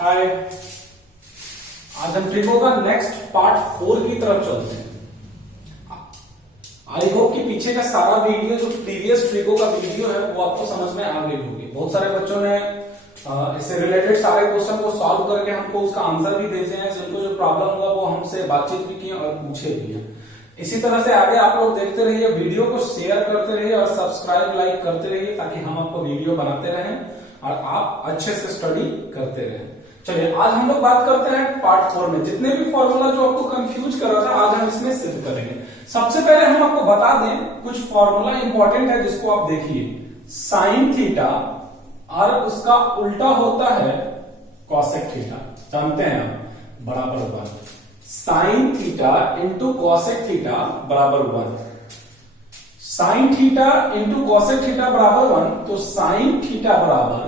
हाय, आज हम ट्रिको का नेक्स्ट पार्ट 4 की तरफ चलते हैं। आई होप कि पीछे का सारा वीडियो जो प्रीवियस ट्रिको का वीडियो है वो आपको समझ में आ गई होगी। बहुत सारे बच्चों ने इससे रिलेटेड सारे क्वेश्चन को सॉल्व करके हमको उसका आंसर भी भेजे हैं। जिनको जो प्रॉब्लम हुआ वो हमसे बातचीत भी की और पूछे भी है। इसी तरह से आगे आप लोग देखते रहिए, वीडियो को शेयर करते रहिए और सब्सक्राइब लाइक करते रहिए ताकि हम आपको वीडियो बनाते रहें और आप अच्छे से स्टडी करते रहें। चलिए आज हम लोग बात करते हैं पार्ट 4 में। जितने भी फॉर्मूला जो आपको कंफ्यूज कर रहा था आज हम इसमें सिद्ध करेंगे। सबसे पहले हम आपको बता दें कुछ फॉर्मूला इंपॉर्टेंट है जिसको आप देखिए। साइन थीटा और उसका उल्टा होता है कॉसेक थीटा, जानते हैं आप, बराबर 1। Sine theta into cosec theta बराबर 1। Sine theta into cosec theta बराबर 1, तो साइन थीटा बराबर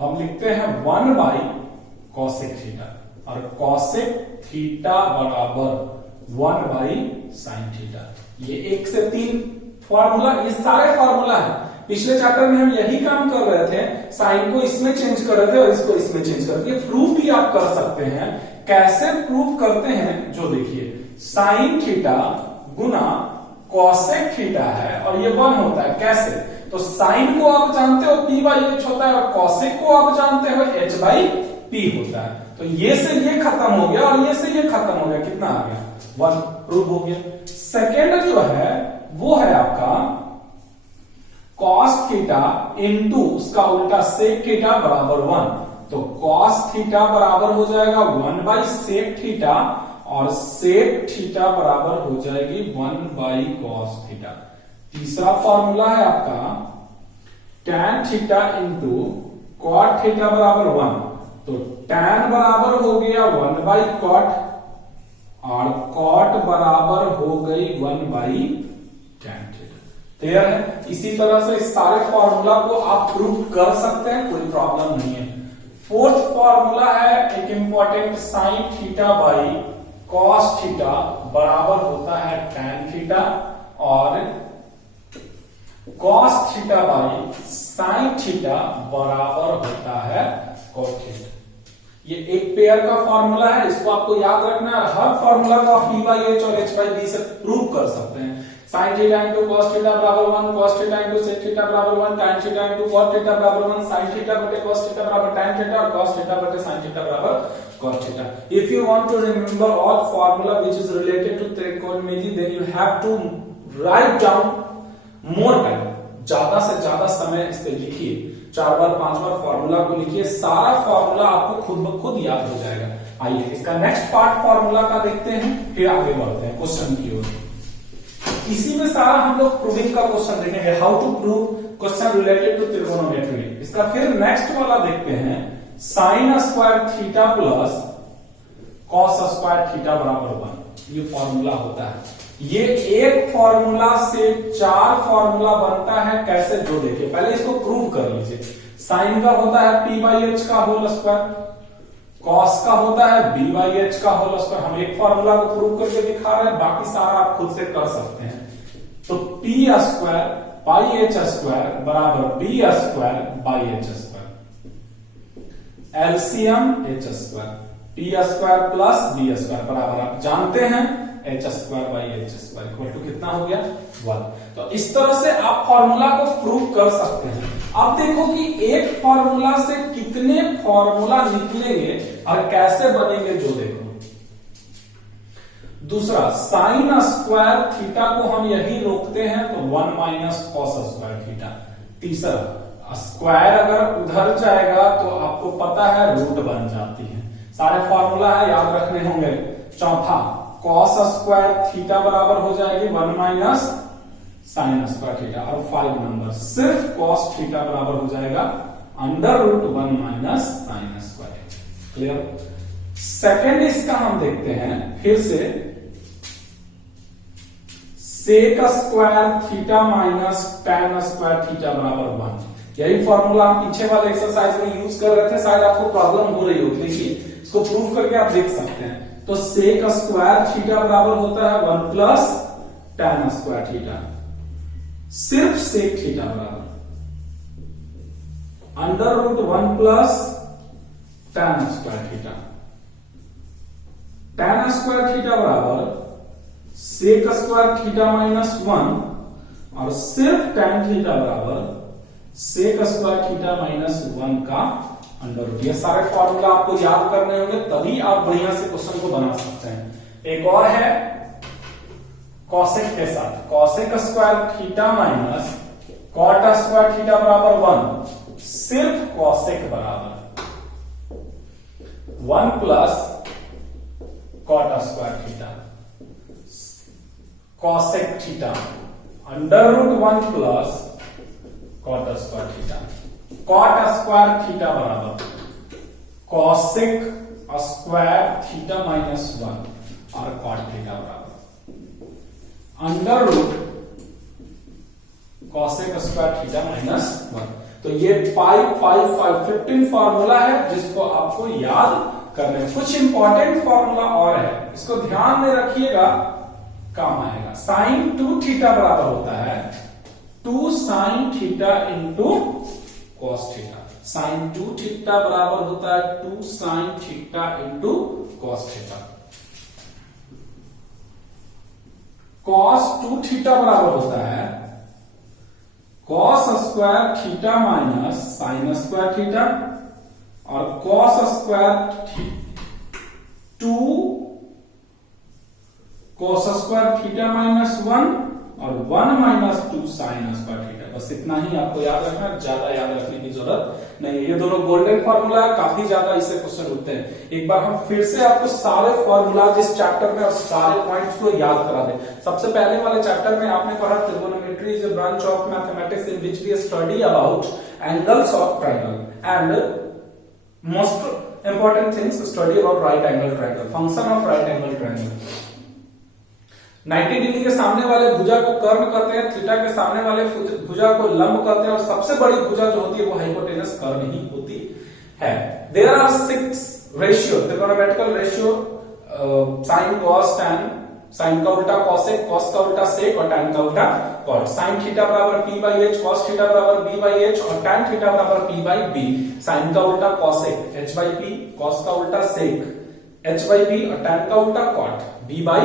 हम लिखते हैं 1 बाई कॉसेक थीटा और कॉसेक थीटा बराबर 1 बाई साइन थीटा। ये 1 से 3 फॉर्मूला, ये सारे फॉर्मूला है। पिछले चैप्टर में हम यही काम कर रहे थे, साइन को इसमें चेंज कर रहे थे और इसको इसमें चेंज कर रहे थे। प्रूफ भी आप कर सकते हैं। कैसे प्रूफ करते हैं जो देखिए, साइन थीटा गुना कॉसेक थीटा है और ये 1 होता है। कैसे? तो साइन को आप जानते हो p बाई एच होता है और कॉसेक को आप जानते हो h बाई p होता है। तो ये से ये खत्म हो गया और ये से ये खत्म हो गया। कितना आ गया? 1। प्रूफ हो गया। सेकेंड जो है वो है आपका कॉस थीटा इंटू उसका उल्टा सेक थीटा बराबर 1। तो कॉस थीटा बराबर हो जाएगा 1 बाई सेक थीटा और सेक थीटा बराबर हो जाएगी 1 बाई कॉस थीटा। तीसरा फॉर्मूला है आपका tan theta into cot theta बराबर 1। तो tan बराबर हो गया 1 बाई कॉट और कॉट बराबर हो गई 1 बाई tan थीटा। क्लियर है? इसी तरह से इस सारे फॉर्मूला को आप प्रूव कर सकते हैं, कोई प्रॉब्लम नहीं है। फोर्थ फॉर्मूला है एक important, sign theta by cos theta बराबर होता है tan थीटा और cos theta by sine theta बराबर होता है कॉट थीटा। ये एक पेयर का फॉर्मूला है, इसको आपको याद रखना है। हर फॉर्मूला को आप p बाई एच और h बाई बी से प्रूव कर सकते हैं। Sine theta into cos theta बराबर 1, cos theta into sec theta बराबर 1, tan theta into cot theta बराबर 1, साइन थीटा बटे कॉस थीटा बराबर tan थीटा और कॉस थीटा बटे साइन थीटा बराबर cos theta. If you want to remember all formula which is related to trigonometry, then you have to write down more time. ज्यादा से ज्यादा समय इस पे लिखिए, 4 बार 5 बार फॉर्मूला को लिखिए। सारा फॉर्मूला आपको खुद ब खुद याद हो जाएगा। आइए इसका नेक्स्ट पार्ट फॉर्मूला का देखते हैं, फिर आगे बढ़ते हैं क्वेश्चन की ओर। इसी में सारा हम लोग प्रूविंग का क्वेश्चन देखेंगे, how to prove question related to trigonometry. इसका फिर नेक्स्ट वाला देखते हैं, sine square theta plus cos square theta बराबर 1। ये फॉर्मूला होता है। ये एक फॉर्मूला से 4 फॉर्मूला बनता है। कैसे? जो देखिए, पहले इसको प्रूव कर लीजिए। साइन का होता है p बाई एच का होल स्क्वायर, कॉस का होता है b बाई एच का होल स्क्वायर। हम एक फॉर्मूला को प्रूव करके दिखा रहे हैं, बाकी सारा आप खुद से कर सकते हैं। तो p square by h square बराबर b square by h square. LCM h square, p square plus b square बराबर आप जानते हैं h square by h square equal to कितना हो गया? 1। तो इस तरह से आप फॉर्मूला को प्रूव कर सकते हैं। अब देखो कि एक फॉर्मूला से कितने फॉर्मूला निकलेंगे और कैसे बनेंगे, जो देखो। दूसरा, साइन स्क्वायर थीटा को हम यही रोकते हैं तो 1 माइनस कॉस स्क्वायर थीटा। तीसरा, स्क्वायर अगर उधर जाएगा तो आपको पता है रूट बन जाती है। सारे फॉर्मूला है, याद रखने होंगे। चौथा, कॉस स्क्वायर थीटा बराबर हो जाएगी 1 माइनस साइन स्क्वायर थीटा। और 5 नंबर, सिर्फ कॉस थीटा बराबर हो जाएगा under root 1 minus sine square. Clear? Second इसका हम देखते हैं फिर से, sec square theta minus tan square theta बराबर 1। यही फॉर्मूला हम पीछे वाले एक्सरसाइज में यूज कर रहे थे। शायद आपको प्रॉब्लम हो रही होगी, देखिए इसको प्रूव करके आप देख सकते हैं। तो सेक स्क्वायर थीटा बराबर होता है 1 प्लस टैन स्क्वायर थीटा, सिर्फ सेक थीटा बराबर under root 1 plus tan square theta. tan square theta बराबर sec स्क्वायर थीटा माइनस 1 और सिर्फ tan थीटा बराबर sec स्क्वायर थीटा माइनस 1 का अंडर रूट। ये सारे फॉर्मूला आपको याद करने होंगे, तभी आप बढ़िया से क्वेश्चन को बना सकते हैं। एक और है कॉसेक के साथ, cosec square theta minus cot square theta बराबर 1, सिर्फ कॉसेक बराबर 1 plus cot square theta, cosec theta under root 1 plus cot square theta. Cot square theta बराबर कॉसेक स्क्वायर थीटा माइनस 1 और कॉट थीटा बराबर under root cosec square theta minus 1। तो ये 15 formula है जिसको आपको याद करने में। कुछ इंपॉर्टेंट फॉर्मूला और है, इसको ध्यान में रखिएगा, काम आएगा। साइन 2 थीटा बराबर होता है 2 sine theta into cos theta. Sine 2 theta बराबर होता है 2 sine theta into cos theta. Cos 2 theta बराबर होता है cos square theta minus sine square theta और cos square 2 cos square theta minus 1 और 1 माइनस 2 साइन स्क्वायर थीटा। बस इतना ही आपको याद रखना, ज्यादा याद रखने की जरूरत नहीं। ये दोनों गोल्डन फॉर्मूला है, काफी ज्यादा इससे क्वेश्चन उठते हैं। एक बार हम फिर से आपको सारे फॉर्मूला इस चैप्टर में और सारे पॉइंट्स को याद करा दें। सबसे पहले वाले चैप्टर में आपने पढ़ा trigonometry is a branch of mathematics in which we study about angles of triangle and most important things study about right angle triangle, function of right angle triangle. 90 degree के सामने वाले भुजा को कर्ण करते हैं, थीटा के सामने वाले भुजा को लंब करते हैं और सबसे बड़ी भुजा जो होती है वो हाइपोटेनस कर्ण ही होती है। There are 6 ratio, trigonometrical ratio, sine cos tan, sine का उल्टा कॉसेक, कॉस का उल्टा सेक और टैन का उल्टा कॉट। साइन थीटा बराबर p by h, cos theta बराबर b बाई एच और टैन थीटा बराबर p बाई b। साइन का उल्टा cosec h by p, cos का उल्टा सेक h बाई p और टैन का उल्टा cot b by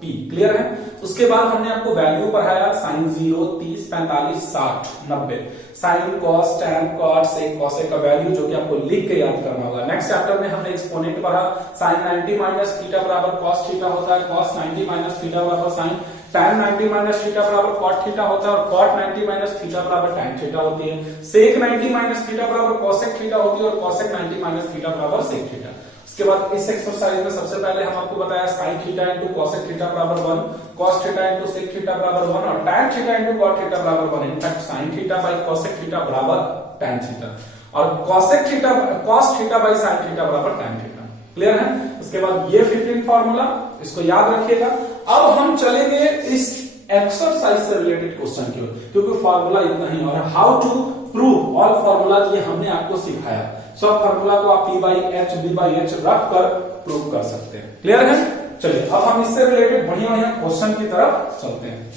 p। Clear है? उसके बाद हमने आपको वैल्यू पढ़ाया sine 0, 30, 45, 60, 90, sine cos tan cot sec cosec का वैल्यू जो कि आपको लिख के याद करना होगा। नेक्स्ट चैप्टर में हमने एक्सपोनेंट पढ़ा, साइन 90 माइनस थीटा बराबर कॉस थीटा होता है, कॉस 90 माइनस थीटा बराबर साइन, टैन 90 माइनस थीटा बराबर कॉट थीटा होता है और कॉट 90 माइनस थीटा बराबर टैन थीटा होती है। सेक 90 माइनस थीटा बराबर कॉसेक थीटा होती है और कॉसेक 90 माइनस थीटा बराबर सेक थीटा। उसके बाद इस एक्सरसाइज में सबसे पहले हम आपको बताया sine theta into cosec theta बराबर 1, cos theta into sec theta बराबर 1 और tan theta into cot theta बराबर 1। In fact sine theta by cosec theta बराबर टैन थीटा और cosec theta cos theta by sine theta बराबर टैन थीटा। क्लियर है? उसके बाद ये 15 फॉर्मूला, इसको याद रखिएगा। अब हम चलेंगे इस एक्सरसाइज से रिलेटेड क्वेश्चन की ओर, क्योंकि फॉर्मूला इतना ही और how to prove all formula ये हमने आपको सिखाया। सब फॉर्मूला को आप p by h b by h रख कर प्रूव कर सकते हैं। क्लियर है? चलिए अब हम इससे रिलेटेड बढ़िया बढ़िया क्वेश्चन की तरफ चलते हैं।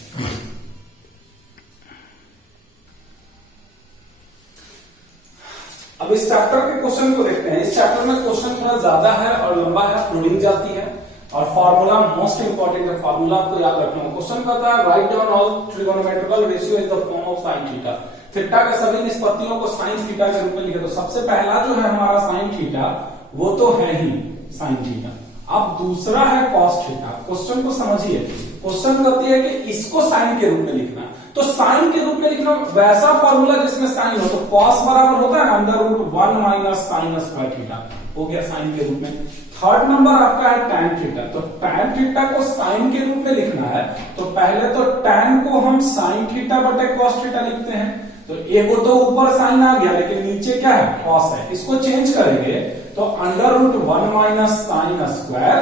अब इस चैप्टर के क्वेश्चन को देखते हैं। इस चैप्टर में क्वेश्चन थोड़ा ज्यादा है और लंबा है, प्रूविंग जाती है और फॉर्मूला मोस्ट इंपॉर्टेंट है, फॉर्मूला आपको याद रखना है। क्वेश्चन कहता है write down all trigonometrical ratio is the form of sine theta. Theta के सभी निष्पत्तियों को साइन थीटा के रूप में लिखे। तो सबसे पहला जो है हमारा साइन थीटा वो तो है ही साइन थीटा। अब दूसरा है कॉस थीटा। क्वेश्चन को समझिए, क्वेश्चन कहती है कि इसको साइन के रूप में लिखना। तो साइन के रूप में लिखना वैसा फॉर्मूला जिसमें साइन हो, तो कॉस बराबर होता है under root 1 minus sine square theta, हो गया साइन के रूप में। थर्ड नंबर आपका है टैन थीटा। तो टैन थीटा को साइन के रूप में लिखना है तो पहले तो टैन को हम साइन थीटा बटे कॉस थीटा लिखते हैं। तो एक तो ऊपर साइन आ गया लेकिन नीचे क्या है, कॉस है। इसको चेंज करेंगे तो under root 1 minus sine square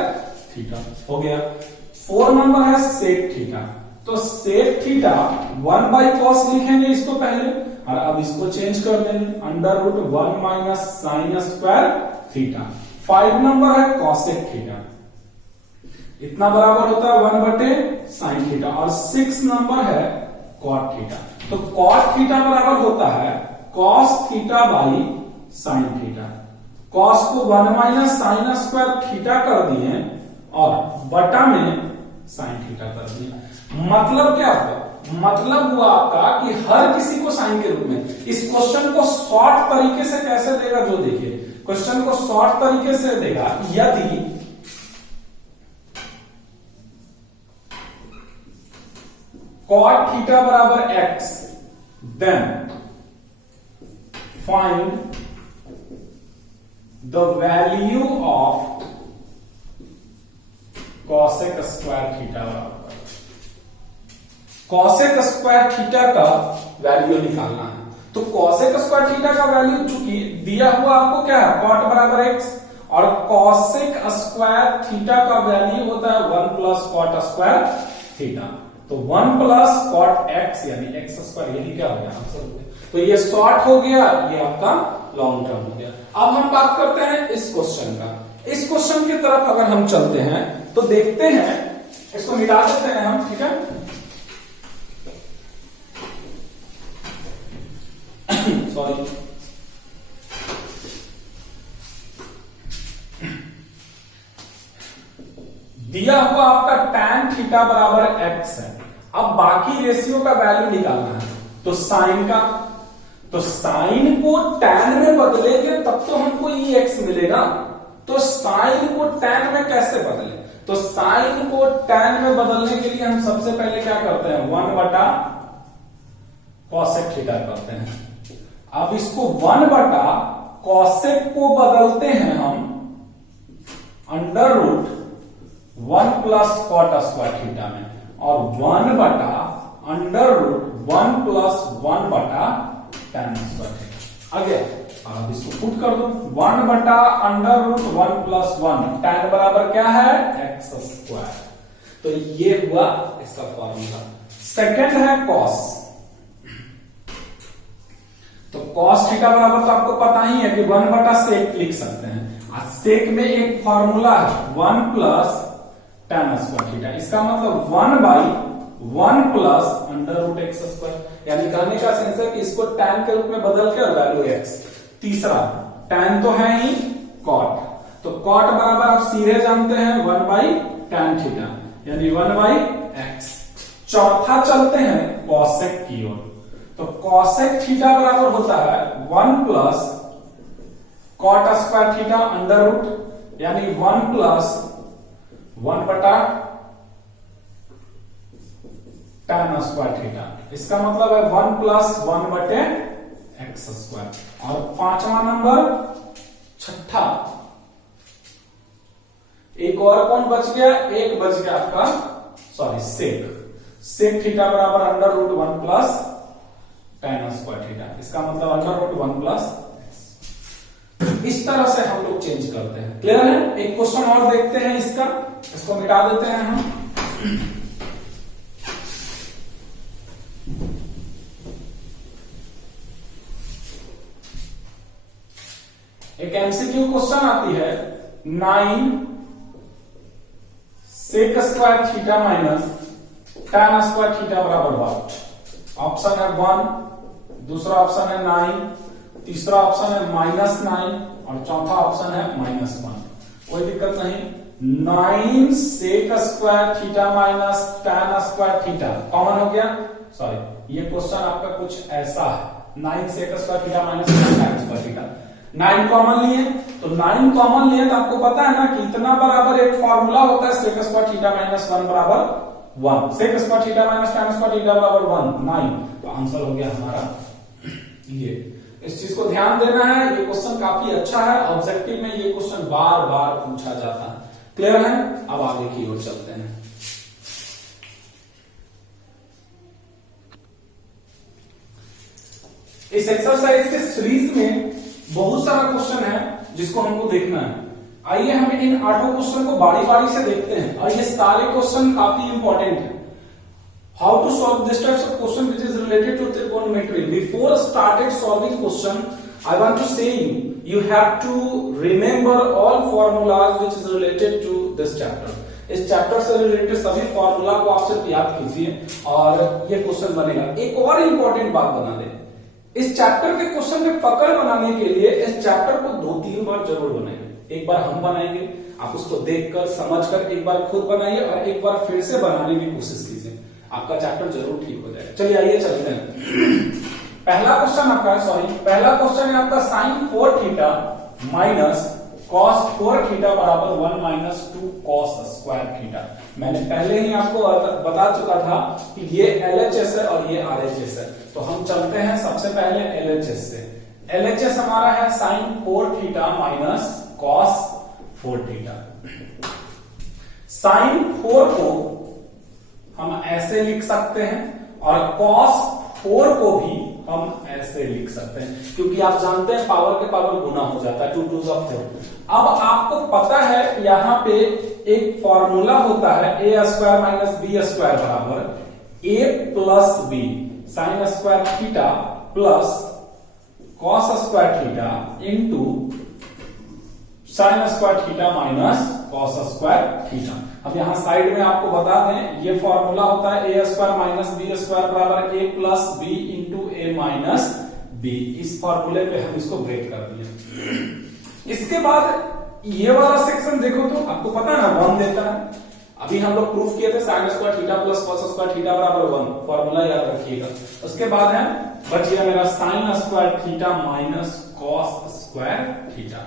theta हो गया। 4 नंबर है सेक थीटा। तो सेक थीटा 1 बाई कॉस लिखेंगे इसको पहले और अब इसको चेंज कर देंगे under root 1 minus sine square theta. 5 number है कॉसेक थीटा, इतना बराबर होता है 1 बटे साइन थीटा। और 6 नंबर है कॉट थीटा। तो कॉट थीटा बराबर होता है cos theta by sine theta. Cos को 1 माइनस साइन स्क्वायर थीटा कर दिए और बटा में साइन थीटा कर दिए। मतलब क्या हुआ? मतलब हुआ आपका कि हर किसी को साइन के रूप में। इस क्वेश्चन को शॉर्ट तरीके से कैसे देगा, जो देखिए क्वेश्चन को शॉर्ट तरीके से देगा, यदि cot थीटा बराबर x, then find the value of cosec square theta बराबर। cosec स्क्वायर थीटा का वैल्यू निकालना है। तो cosec स्क्वायर थीटा का वैल्यू चूंकि दिया हुआ आपको क्या है, cot बराबर x, और cosec स्क्वायर थीटा का वैल्यू होता है 1 प्लस cot स्क्वायर थीटा। तो 1 प्लस cot x यानी x स्क्वायर, यही क्या हो गया आंसर हो गया। तो ये शॉर्ट हो गया, ये आपका लॉन्ग टर्म हो गया। अब हम बात करते हैं इस क्वेश्चन का। इस क्वेश्चन की तरफ अगर हम चलते हैं तो देखते हैं, इसको मिटा देते हैं हम, ठीक है। सॉरी, दिया हुआ आपका tan थीटा बराबर x है। अब बाकी रेशियो का वैल्यू निकालना है। तो साइन का, तो साइन को tan में बदलेंगे तब तो हमको ex मिलेगा। तो साइन को tan में कैसे बदले? तो साइन को tan में बदलने के लिए हम सबसे पहले क्या करते हैं, 1 बटा cosec थीटा करते हैं। अब इसको 1 बटा cosec को बदलते हैं हम under root 1 plus cot square theta में, और 1 बटा अंडर रूट 1 प्लस 1 बटा tan स्क्वायर थीटा। आगे अब इसको पुट कर दो, 1 बटा अंडर रूट 1 प्लस 1, tan बराबर क्या है, x स्क्वायर। तो ये हुआ इसका फॉर्मूला। सेकंड है cos। तो cos थीटा बराबर तो आपको पता ही है कि 1 बटा सेक लिख सकते हैं। सेक में एक फॉर्मूला है 1 प्लस tan स्क्वायर थीटा। इसका मतलब 1 by 1 plus under root x square, यानी कहने का सेंस है कि इसको tan के रूप में बदल के वैल्यू x। तीसरा tan तो है ही cot, तो cot बराबर आप सीधे जानते हैं 1 बाई tan थीटा, यानी 1 बाई x। चौथा चलते हैं cosec की ओर। तो cosec थीटा बराबर होता है 1 plus cot square theta under root, यानी 1 प्लस 1 बटा tan स्क्वायर थीटा। इसका मतलब है 1 प्लस 1 बटे एक्स स्क्वायर। और पांचवा नंबर, छठा, एक और कौन बच गया, एक बच गया आपका, सॉरी सेक। सेक थीटा बराबर under root 1 plus tan square theta. इसका मतलब अंडर रूट 1 प्लस। इस तरह से हम लोग चेंज करते हैं। क्लियर है? एक क्वेश्चन और देखते हैं इसका, इसको मिटा देते हैं हम। एक एमसीक्यू क्वेश्चन आती है 9 sec square theta minus tan square theta बराबर व्हाट। ऑप्शन है 1, दूसरा ऑप्शन है 9, तीसरा ऑप्शन है -9 और चौथा ऑप्शन है -1। कोई दिक्कत नहीं, 9 sec square theta minus tan square theta common हो गया। सॉरी, ये क्वेश्चन आपका कुछ ऐसा है, 9 sec square theta minus tan square theta, 9 common लिए। तो 9 कॉमन लिए तो आपको पता है ना कि इतना बराबर एक फॉर्मूला होता है सेक स्क्वायर थीटा माइनस 1 बराबर 1, sec square theta minus tan square theta बराबर 1, 9। तो आंसर हो गया हमारा ये। इस चीज को ध्यान देना है, ये क्वेश्चन काफी अच्छा है, ऑब्जेक्टिव में ये क्वेश्चन बार बार पूछा जाता है। क्लियर है? अब आगे की ओर चलते हैं। इस एक्सरसाइज के सीरीज में बहुत सारा क्वेश्चन है जिसको हमको देखना है। आइए हम इन 8 क्वेश्चन को बारी बारी से देखते हैं, और ये सारे क्वेश्चन काफी इंपॉर्टेंट है। How to solve this types of question which is related to trigonometry? Before started solving question, I want to say you have to remember all formulas which is related to this chapter. इस chapter से related सभी formula को आप सिर्फ याद कीजिए और ये क्वेश्चन बनेगा। एक और इंपॉर्टेंट बात बना दे, इस चैप्टर के क्वेश्चन में पकड़ बनाने के लिए इस चैप्टर को 2-3 बार जरूर बनाएंगे। एक बार हम बनाएंगे, आप उसको देखकर समझकर एक बार खुद बनाइए और एक बार फिर से बनाने की कोशिश कीजिए, आपका चैप्टर जरूर ठीक हो जाएगा। चलिए आइए चलते हैं। पहला क्वेश्चन आपका है आपका sine 4 theta minus cos 4 theta बराबर 1 माइनस 2 कॉस स्क्वायर थीटा। मैंने पहले ही आपको बता चुका था कि ये LHS है और ये RHS है, तो हम चलते हैं सबसे पहले LHS से। LHS हमारा है sine 4 theta minus cos 4 theta. Sine 4 को हम ऐसे लिख सकते हैं और कॉस 4 को भी हम ऐसे लिख सकते हैं, क्योंकि आप जानते हैं पावर के पावर गुना हो जाता है, 2 2s 4। अब आपको पता है यहां पे एक फॉर्मूला होता है a square minus b square बराबर a plus b sine square theta plus cos square theta into sign square theta minus cos square theta. अब यहां साइड में आपको बता दें, ये फॉर्मूला होता है a square minus b square बराबर a plus b into a minus b। इस फॉर्मूले पे हम इसको ब्रेक कर दिए। इसके बाद ये वाला सेक्शन देखो तो आपको पता है ना 1 देता है। अभी हम लोग प्रूफ किए थे sign square theta plus cos square theta बराबर 1, फॉर्मूला याद रखिएगा। उसके बाद है बच गया मेरा sign square theta minus cos square theta.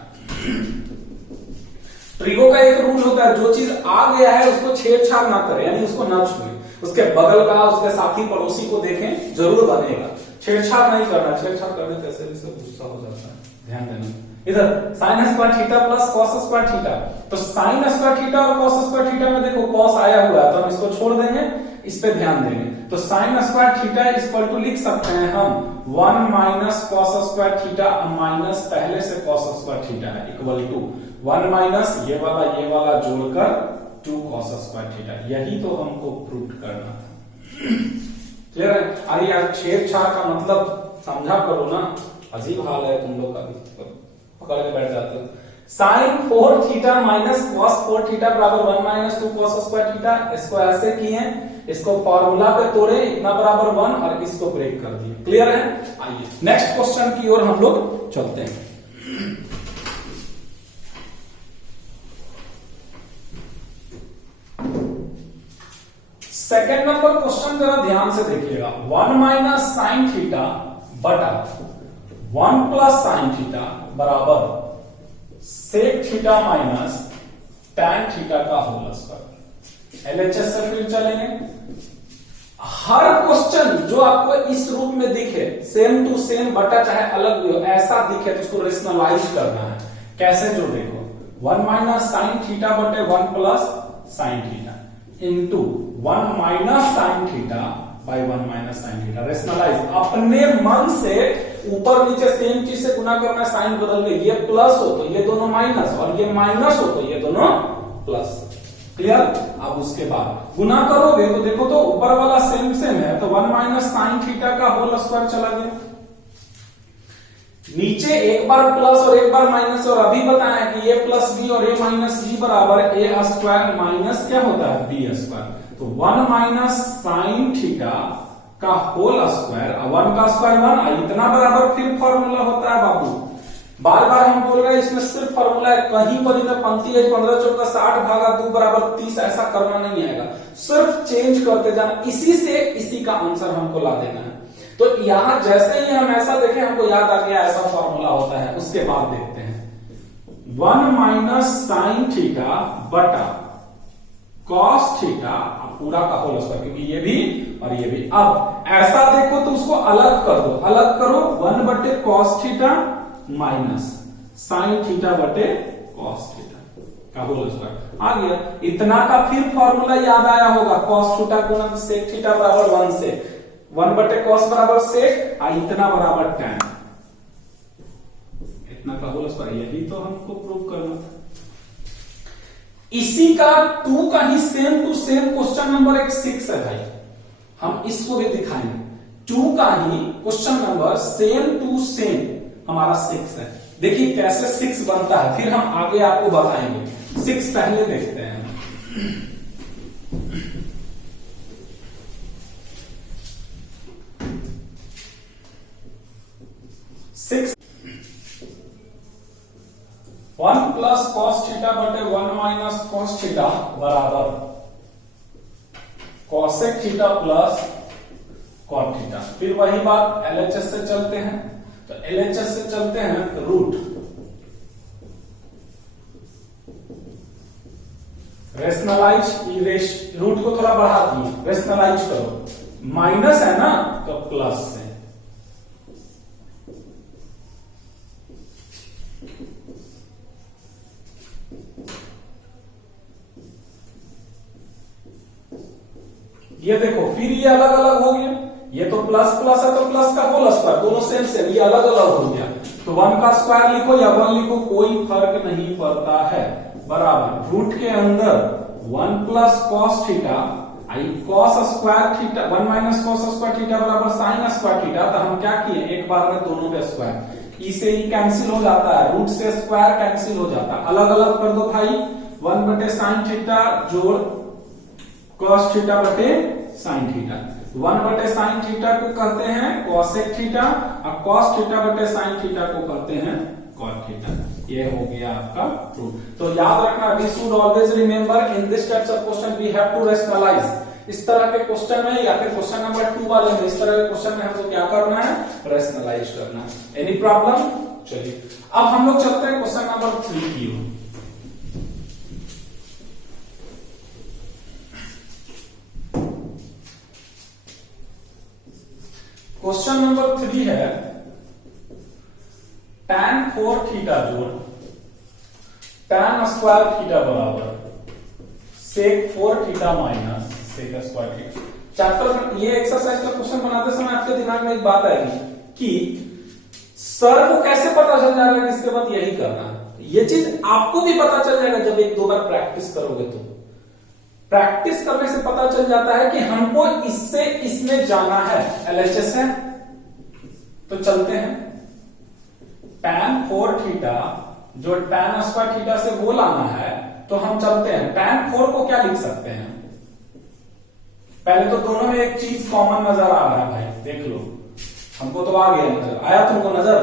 Trigo का एक रूल होता है, जो चीज आ गया है उसको छेड़छाड़ ना करें, यानी उसको ना छुए, उसके बगल का उसके साथी पड़ोसी को देखें जरूर बनेगा, छेड़छाड़ नहीं करना। छेड़छाड़ करने कैसे गुस्सा हो जाता है, ध्यान देना। इधर sign square theta plus cos square theta, तो साइन स्क्वायर थीटा और कॉस स्क्वायर थीटा में देखो कॉस आया हुआ है तो हम इसको छोड़ देंगे, इस पे ध्यान देंगे। तो sine square theta equal to लिख सकते हैं हम 1 minus cos square theta, minus पहले से कॉस स्क्वायर थीटा है इक्वल टू 1 माइनस ये वाला जोड़कर 2 कॉस स्क्वायर थीटा। यही तो हमको प्रूव करना था। क्लियर है? अरे यार छेड़छाड़ का मतलब समझा करो ना, अजीब हाल है तुम लोग का, पकड़ के बैठ जाते हो। Sine 4 theta minus cos 4 theta बराबर 1 माइनस 2 कॉस स्क्वायर थीटा। इसको ऐसे किए, इसको फॉर्मूला पे तोड़े, इतना बराबर 1 और इसको ब्रेक कर दिए। क्लियर है? आइए नेक्स्ट क्वेश्चन की ओर हम लोग चलते हैं। सेकेंड नंबर क्वेश्चन जरा ध्यान से देखिएगा। 1 माइनस साइन थीटा बटा 1 प्लस साइन थीटा बराबर sec theta minus tan theta का होल स्क्वायर। LHS से फिर चलेंगे। हर क्वेश्चन जो आपको इस रूप में दिखे, सेम टू सेम बटा चाहे अलग भी हो, ऐसा दिखे तो उसको रेशनलाइज करना है। कैसे? जो देखो 1 माइनस साइन थीटा बटे 1 plus sine theta into 1 minus sine theta by 1 minus sine theta. Rationalise, अपने मन से ऊपर नीचे सेम चीज से गुना करना है, साइन बदल के, ये प्लस हो तो ये दोनों माइनस और ये माइनस हो तो ये दोनों प्लस। क्लियर? अब उसके बाद गुना करोगे तो देखो तो ऊपर वाला सेम सेम है, तो 1 माइनस साइन थीटा का होल स्क्वायर चला गया, नीचे एक बार प्लस और एक बार माइनस, और अभी बताया कि a प्लस बी और a माइनस बी बराबर a स्क्वायर माइनस क्या होता है b स्क्वायर। तो 1 माइनस साइन थीटा का होल स्क्वायर, 1 का स्क्वायर 1, इतना बराबर फिर फॉर्मूला होता है बाबू। बार बार हम बोल रहे हैं इसमें सिर्फ फॉर्मूला है, कहीं पर इधर पंक्ति है 15 चौका 60 भागा 2 बराबर 30, ऐसा करना नहीं आएगा, सिर्फ चेंज करते जाना, इसी से इसी का आंसर हमको ला देना है। तो यहां जैसे ही हम ऐसा देखें हमको याद आ गया ऐसा फॉर्मूला होता है। उसके बाद देखते हैं 1 माइनस साइन थीटा बटा कॉस थीटा पूरा का होल स्क्वायर, क्योंकि ये भी और ये भी। अब ऐसा देखो तो उसको अलग कर दो, अलग करो 1 बटे cos theta minus sine theta बटे कॉस थीटा का होल स्क्वायर आ गया। इतना का फिर फॉर्मूला याद आया होगा, कॉस थीटा गुणा सेक थीटा बराबर 1 से 1 बटे कॉस बराबर सेक, इतना बराबर टैन, इतना का होल स्क्वायर। यही तो हमको प्रूव करना था। इसी का 2 का ही same to same question number 6 है भाई, हम इसको भी दिखाएंगे। 2 का ही question number same to same हमारा 6 है। देखिए कैसे 6 बनता है, फिर हम आगे आपको बताएंगे। 6 पहले देखते हैं। 6 1 प्लस कॉस थीटा बटे 1 माइनस कॉस थीटा बराबर cosec theta plus cot theta. फिर वही बात एलएचएस से चलते हैं, तो एलएचएस से चलते हैं तो रूट रेशनलाइज रूट को थोड़ा बढ़ा दिए, रेशनलाइज करो, माइनस है ना तो प्लस से, ये देखो फिर ये अलग अलग हो गया, ये तो प्लस प्लस है तो प्लस का होल स्क्वायर, दोनों सेम सेम, ये अलग अलग हो गया तो 1 का स्क्वायर लिखो या 1 लिखो कोई फर्क नहीं पड़ता है, बराबर रूट के अंदर 1 प्लस कॉस थीटा आई cos square theta 1 minus cos square theta बराबर साइन स्क्वायर थीटा। तो हम क्या किए, एक बार में दोनों के स्क्वायर, ई से ई कैंसिल हो जाता है, रूट से स्क्वायर कैंसिल हो जाता है, अलग अलग कर दो भाई, 1 बटे साइन थीटा जोड़ कॉस थीटा बटे साइन थीटा, 1 बटे साइन थीटा को कहते हैं कॉसेक थीटा और कॉस थीटा बटे साइन थीटा को कहते हैं कॉट थीटा। ये हो गया आपका प्रूफ। तो याद रखना, we should always remember in this types of question we have to rationalise. इस तरह के क्वेश्चन में या फिर क्वेश्चन नंबर 2 वाले में इस तरह के क्वेश्चन में हमको क्या करना है, रेशनलाइज करना है। Any problem? चलिए अब हम लोग चलते हैं क्वेश्चन नंबर 3 की ओर। क्वेश्चन नंबर 3 है tan 4 थीटा जोड़ tan स्क्वायर थीटा बराबर sec 4 theta minus sec square theta. Chapter ये एक्सरसाइज का क्वेश्चन बनाते समय आपके दिमाग में एक बात आएगी कि सर को कैसे पता चल जाएगा कि इसके बाद यही करना है। ये चीज आपको भी पता चल जाएगा जब 1-2 बार प्रैक्टिस करोगे तो। प्रैक्टिस करने से पता चल जाता है कि हमको इससे इसमें जाना है, एलएचएस है तो चलते हैं tan 4 थीटा जो tan स्क्वायर थीटा से वो लाना है, तो हम चलते हैं tan 4 को क्या लिख सकते हैं, पहले तो दोनों में एक चीज कॉमन नजर आ रहा है भाई, देख लो हमको तो आ गया नजर, आया तुमको नजर,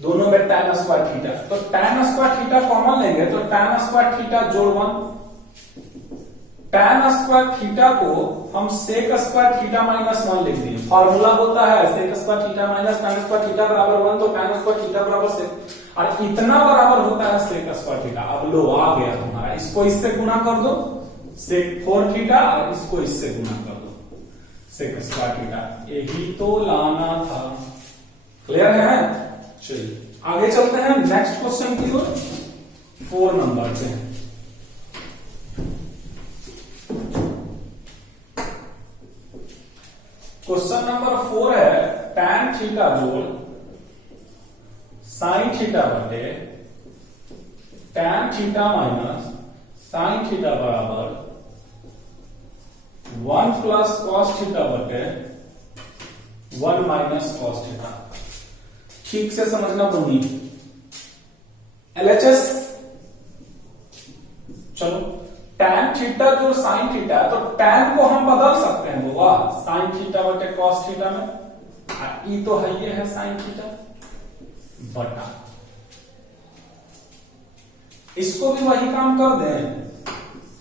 दोनों में tan स्क्वायर थीटा, तो tan स्क्वायर थीटा कॉमन लेंगे तो tan स्क्वायर थीटा जोड़ 1, tan स्क्वायर थीटा को हम sec स्क्वायर थीटा माइनस 1 लिख दिए। फॉर्मूला होता है sec square theta minus tan square theta बराबर 1, तो tan स्क्वायर थीटा बराबर sec, और इतना बराबर होता है sec स्क्वायर थीटा। अब लो आ गया तुम्हारा, इसको इससे गुना कर दो sec 4 थीटा और इसको इससे गुना कर दो sec स्क्वायर थीटा, यही तो लाना था। क्लियर है? चलिए आगे चलते हैं नेक्स्ट क्वेश्चन की ओर, 4 नंबर पे। क्वेश्चन नंबर 4 है tan थीटा जोड़ साइन थीटा बटे tan theta minus sine theta बराबर 1 प्लस कॉस थीटा बटे 1 माइनस कॉस थीटा। ठीक से समझना बोली एलएचएस। चलो tan थीटा जो साइन थीटा है तो tan को हम बदल सकते हैं, वाह, साइन थीटा बटे कॉस थीटा में, ई तो है ये है साइन थीटा बटा, इसको भी वही काम कर दें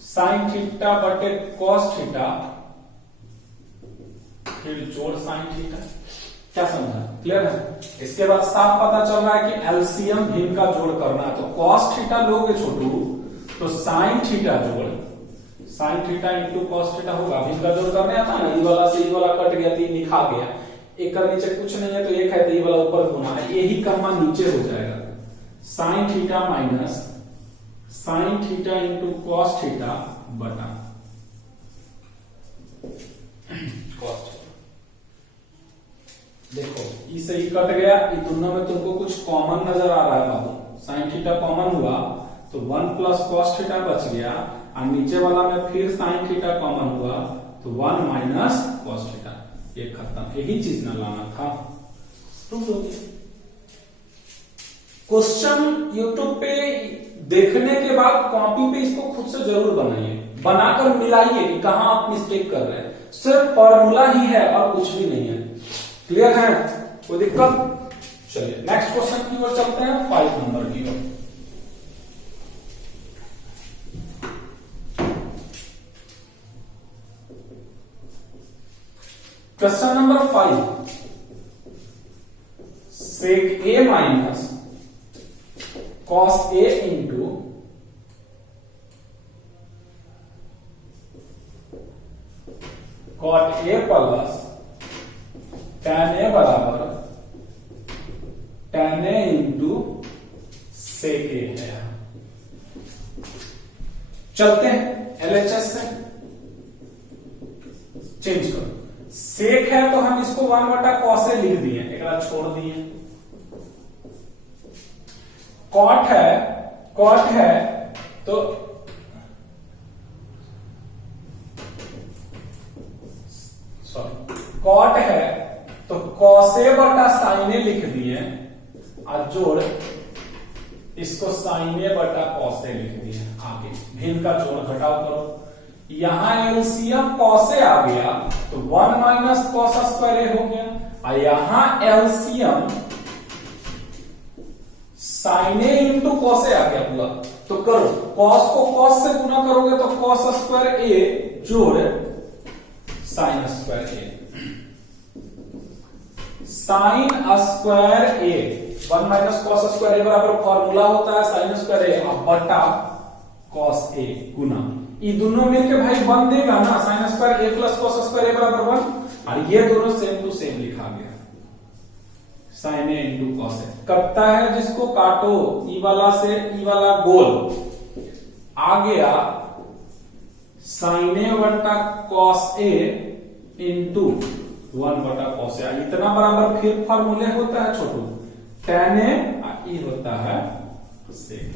साइन थीटा बटे कॉस थीटा फिर जोड़ साइन थीटा। क्या समझा? क्लियर है? इसके बाद साफ पता चल रहा है कि एलसीएम भिन्न का जोड़ करना है, तो कॉस थीटा लोगे छोटू तो साइन थीटा जोड़ sign theta into cos theta होगा, भिन्न का जोड़ करने आता ना, ई वाला से ई वाला कट गया, 3 लिखा गया, एक का नीचे कुछ नहीं है तो एक है तो ई वाला ऊपर गुना है, यही कर्मा नीचे हो जाएगा, sign theta minus sine theta into cos theta बटा कॉस थीटा। देखो ई से ई कट गया, ई दोनों में तुमको कुछ कॉमन नजर आ रहा है बाबू, साइन थीटा कॉमन हुआ तो 1 प्लस कॉस थीटा बच गया, और नीचे वाला में फिर साइन थीटा कॉमन हुआ तो 1 माइनस कॉस थीटा, ये खत्म, यही चीज ना लाना था। क्वेश्चन यूट्यूब पे देखने के बाद कॉपी पे इसको खुद से जरूर बनाइए, बनाकर मिलाइए कि कहां आप मिस्टेक कर रहे हैं, सिर्फ फॉर्मूला ही है और कुछ भी नहीं है। क्लियर है? कोई दिक्कत? चलिए नेक्स्ट क्वेश्चन की ओर चलते हैं, 5 नंबर की ओर। Question number 5, sec a minus cos a into cot a plus tan a बराबर tan ए इंटू सेक ए है। चलते हैं एलएचएस से, चेंज करो। सेक है तो हम इसको 1/cos ए लिख दिए, एक बार छोड़ दिए। कॉट है तो कॉट है तो cos a बटा sin a लिख दिए, और जोड़ इसको sin a बटा cos a लिख दिए। आगे भिन्न का जोड़ घटाव करो, यहां एलसीएम cos a आ गया तो 1 माइनस cos स्क्वायर a हो गया, और यहां LCM sin a into cos a आ गया पूरा। तो करो, cos को cos से गुना करोगे तो cos स्क्वायर a जोड़ sin square a, sine square a 1 minus cos square a बराबर फॉर्मूला होता है साइन स्क्वायर ए बटा कॉस ए गुना, ये दोनों मिलके भाई 1 देगा ना, sign square A plus cos square a बराबर 1, और ये दोनों सेम टू सेम लिखा गया, sign A into cos A. कटता है जिसको काटो, ई वाला से ई वाला गोल आ गया, साइन ए बटा cos a into 1/cos a, इतना बराबर फिर फॉर्मूले होता है छोटू, tan a ई होता है सेक।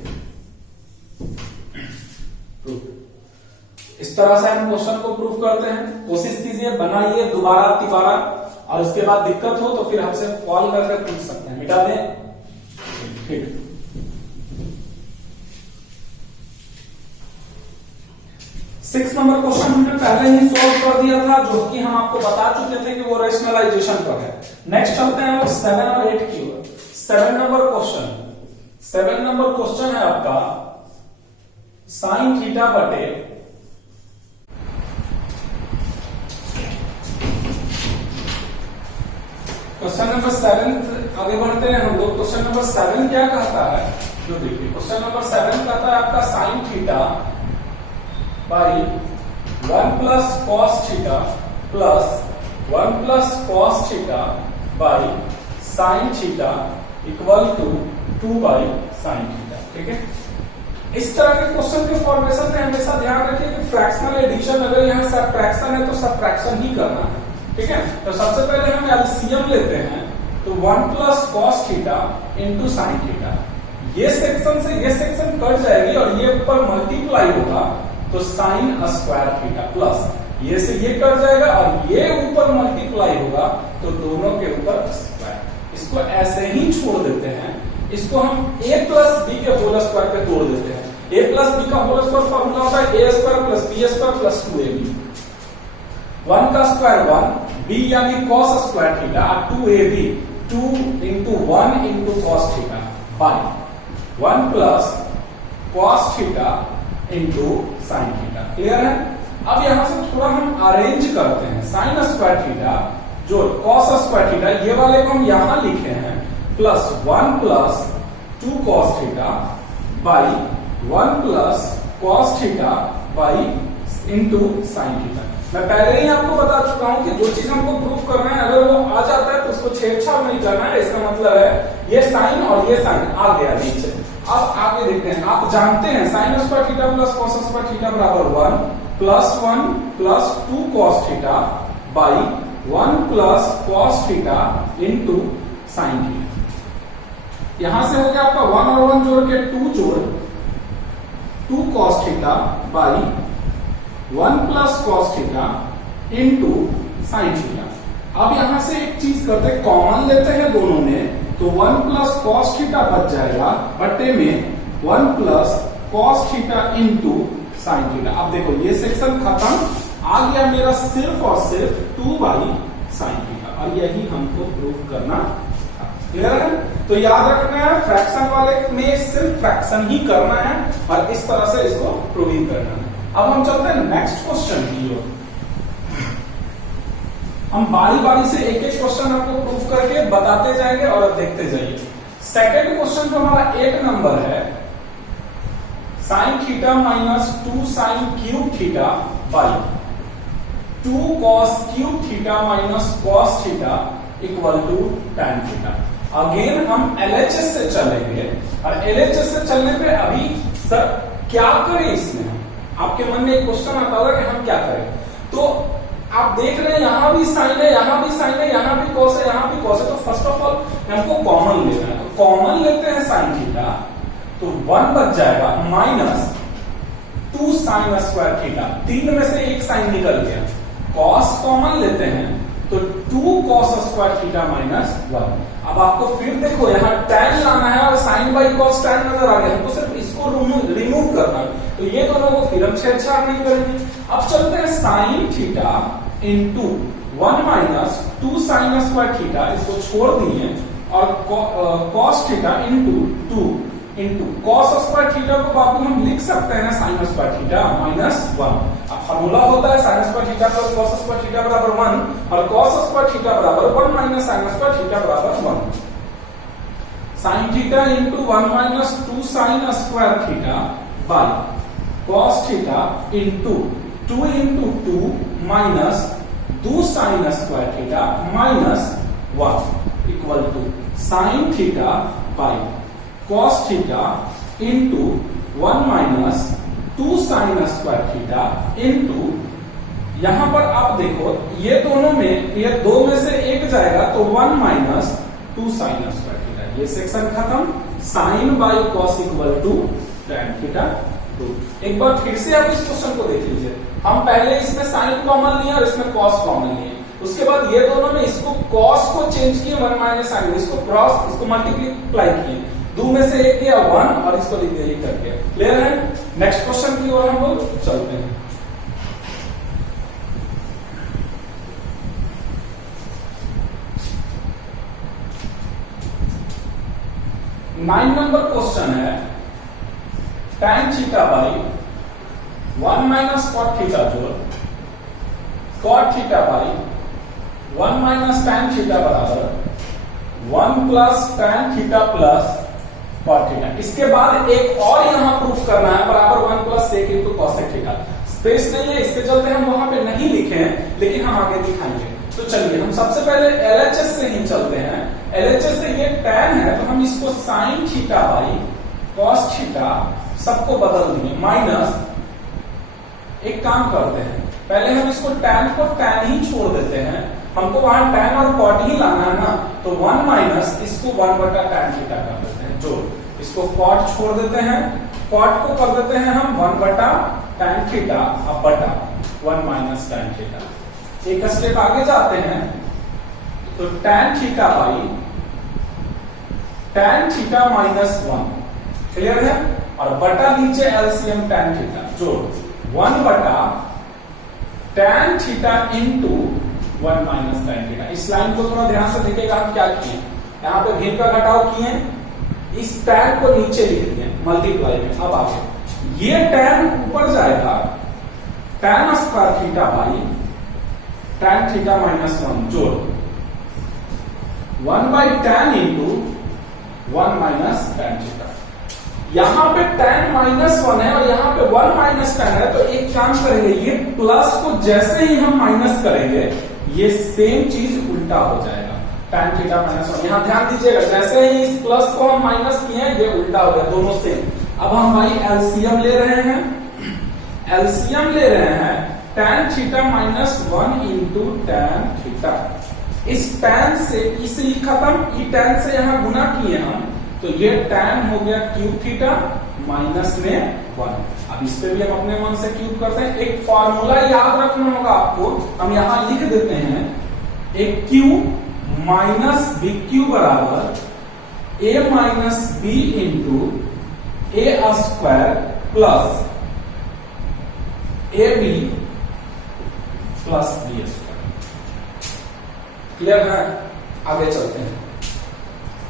इस तरह से हम क्वेश्चन को प्रूफ करते हैं। कोशिश कीजिए, बनाइए दोबारा तिबारा, और उसके बाद दिक्कत हो तो फिर हमसे कॉल करके पूछ सकते हैं। मिटा दें, ठीक। 6 नंबर क्वेश्चन हमने पहले ही सॉल्व कर दिया था, जो कि हम आपको बता चुके थे कि वो रेशनलाइजेशन पर है। नेक्स्ट चलते हैं वो 7 और 8 की ओर। 7 नंबर क्वेश्चन है आपका साइन थीटा बटे क्वेश्चन नंबर 7 आगे बढ़ते हैं हम लोग। क्वेश्चन नंबर 7 क्या कहता है, जो देखिए क्वेश्चन नंबर 7 कहता है आपका sine theta by 1 plus cos theta plus 1 plus cos theta by sine theta equal to 2 by sine theta. ठीक है, इस तरह के क्वेश्चन के फॉर्मेशन में हमेशा ध्यान रखिए कि फ्रैक्शनल एडिशन, अगर यहाँ सबट्रैक्शन है तो सबट्रैक्शन ही करना है। ठीक है, तो सबसे पहले हम एलसीएम लेते हैं, तो 1 plus cos theta into sine theta, ये सेक्शन से ये सेक्शन कट जाएगी और ये ऊपर मल्टीप्लाई होगा तो साइन स्क्वायर थीटा प्लस ये से ये कट जाएगा और ये ऊपर मल्टीप्लाई होगा तो दोनों के ऊपर स्क्वायर। इसको ऐसे ही छोड़ देते हैं, इसको हम a प्लस बी के होल स्क्वायर पे तोड़ देते हैं। a प्लस बी का होल स्क्वायर फॉर्मूला होता है a square plus b square plus 2ab। 1 का स्क्वायर 1, b यानी cos स्क्वायर थीटा, और 2ab 2 into 1 into cos theta by 1 plus cos theta into sine theta. Clear है? अब यहां से थोड़ा हम अरेंज करते हैं, साइन स्क्वायर थीटा जो कॉस स्क्वायर थीटा, ये वाले को हम यहां लिखे हैं plus 1 plus 2 cos theta by 1 plus cos theta by into sine theta. मैं पहले ही आपको बता चुका हूं कि जो चीज हमको प्रूफ करना है अगर वो आ जाता है तो उसको छेड़छाड़ नहीं करना है। इसका मतलब है ये साइन और ये साइन आ गया नीचे। अब आगे देखते हैं, आप जानते हैं sine square theta plus cos square theta बराबर 1 plus 2 cos theta by 1 plus cos theta into sine theta. यहां से हो गया आपका 1 और 1 जोड़ के 2 जोड़ 2 cos theta by 1 plus cos theta into sine theta. अब यहां से एक चीज करते हैं, कॉमन लेते हैं दोनों में, तो 1 प्लस कॉस थीटा बच जाएगा बट्टे में 1 plus cos theta into sine theta. अब देखो ये सेक्शन खत्म, आ गया मेरा सिर्फ और सिर्फ 2 बाई साइन थीटा, और यही हमको प्रूव करना था। क्लियर है? तो याद रखना है फ्रैक्शन वाले में सिर्फ फ्रैक्शन ही करना है और इस तरह से इसको प्रूविंग करना है। अब हम चलते हैं नेक्स्ट क्वेश्चन की ओर। हम बारी बारी से एक एक क्वेश्चन आपको प्रूफ करके बताते जाएंगे और देखते जाइए। सेकेंड क्वेश्चन जो हमारा 8 नंबर है, sine theta minus 2 sine cube theta by 2 cos cube theta minus cos theta equal to tan theta. Again हम LHS से चलेंगे और LHS से चलने पे अभी सर क्या करें इसमें, आपके मन में एक क्वेश्चन आता होगा कि हम क्या करें। तो आप देख रहे हैं यहां भी साइन है, यहां भी साइन है, यहां भी कॉस है, यहां भी कॉस है। तो फर्स्ट ऑफ ऑल हमको कॉमन लेना है, तो कॉमन लेते हैं साइन थीटा, तो 1 बच जाएगा माइनस 2 साइन स्क्वायर थीटा, 3 में से एक साइन निकल गया। कॉस कॉमन लेते हैं तो 2 कॉस स्क्वायर थीटा माइनस 1। अब आपको फिर देखो यहाँ tan लाना है और साइन बाई कॉस tan नजर आ गया, हमको सिर्फ इसको रिमूव करना है। तो ये दोनों को फिर हम छेड़छाड़ नहीं करेंगे। अब चलते हैं sine theta into 1 minus 2 sine square theta, इसको छोड़ दिए, और cos theta into 2 into cos square theta को बाबू हम लिख सकते हैं साइन स्क्वायर थीटा माइनस 1। अब फॉर्मूला होता है sign square theta plus cos square theta बराबर 1 और कॉस स्क्वायर थीटा बराबर 1 माइनस साइन स्क्वायर थीटा बराबर 1। Sine theta into 1 minus 2 sine square theta by cos theta into 2 into 2 minus 2 sine square theta minus 1 equal to sine theta by cos theta into 1 minus 2 sine square theta into, यहां पर आप देखो ये दोनों में, ये 2 में से एक जाएगा तो 1 माइनस 2 साइन स्क्वायर थीटा, ये सेक्शन खत्म। Sine by cos equal to tan theta 2। एक बार फिर से आप इस क्वेश्चन को देख लीजिए। हम पहले इसमें साइन कॉमन लिए और इसमें कॉस कॉमन लिए, उसके बाद ये दोनों में इसको कॉस को चेंज किए 1 माइनस साइन, इसको क्रॉस, इसको मल्टीप्लाई किए, 2 में से एक किया 1 और इसको लिख दिया ये करके। क्लियर है? नेक्स्ट क्वेश्चन की ओर हम लोग चलते हैं। नाइन नंबर क्वेश्चन है, tan theta by 1 minus cot theta जोड़ cot theta by 1 minus tan theta बराबर 1 plus tan theta plus cot theta. इसके बाद एक और यहां प्रूफ करना है, बराबर 1 plus sec into cosec theta. Space नहीं है, इसके चलते हम वहां पे नहीं लिखे हैं, लेकिन हम आगे दिखाएंगे। तो चलिए हम सबसे पहले LHS से ही चलते हैं। LHS से ये tan है तो हम इसको sign theta by cos theta सबको बदल दिए, माइनस, एक काम करते हैं पहले हम इसको tan को tan ही छोड़ देते हैं, हमको वहां tan और cot ही लाना है ना, तो 1 माइनस इसको 1 बटा tan थीटा कर देते हैं जोड़, इसको cot छोड़ देते हैं, cot को कर देते हैं हम 1 बटा tan थीटा अब बटा 1 माइनस tan थीटा। एक स्टेप आगे जाते हैं तो tan theta by tan theta minus 1, clear है, और बटा नीचे एलसीएम tan थीटा जोड़ 1 बटा tan theta into 1 minus tan theta. इस लाइन को थोड़ा ध्यान से देखिएगा, हम क्या किए, यहाँ पे भिन्न का घटाव किए, इस tan को नीचे लिख दिए मल्टीप्लाई में। अब आगे ये tan ऊपर जाएगा, tan square theta by tan theta minus 1 जोड़ 1 by tan into 1 minus tan theta. यहां पे tan माइनस 1 है और यहां पे 1 माइनस tan है, तो एक काम करेंगे, ये प्लस को जैसे ही हम माइनस करेंगे ये सेम चीज उल्टा हो जाएगा, tan थीटा माइनस 1। यहां ध्यान दीजिएगा, जैसे ही इस प्लस को हम माइनस किए ये उल्टा हो गया, दोनों सेम। अब हम भाई एलसीएम ले रहे हैं, एलसीएम ले रहे हैं tan theta minus 1 into tan theta. इस tan से इसे खत्म, ई tan से यहां गुना किए हम, तो ये tan हो गया क्यूब थीटा माइनस में 1। अब इस पे भी हम अपने मन से क्यूब करते हैं। एक फॉर्मूला याद रखना होगा आपको, हम यहां लिख देते हैं, एक क्यूब माइनस बी क्यू बराबर a minus b into a square plus a b plus b square. Clear है? आगे चलते हैं।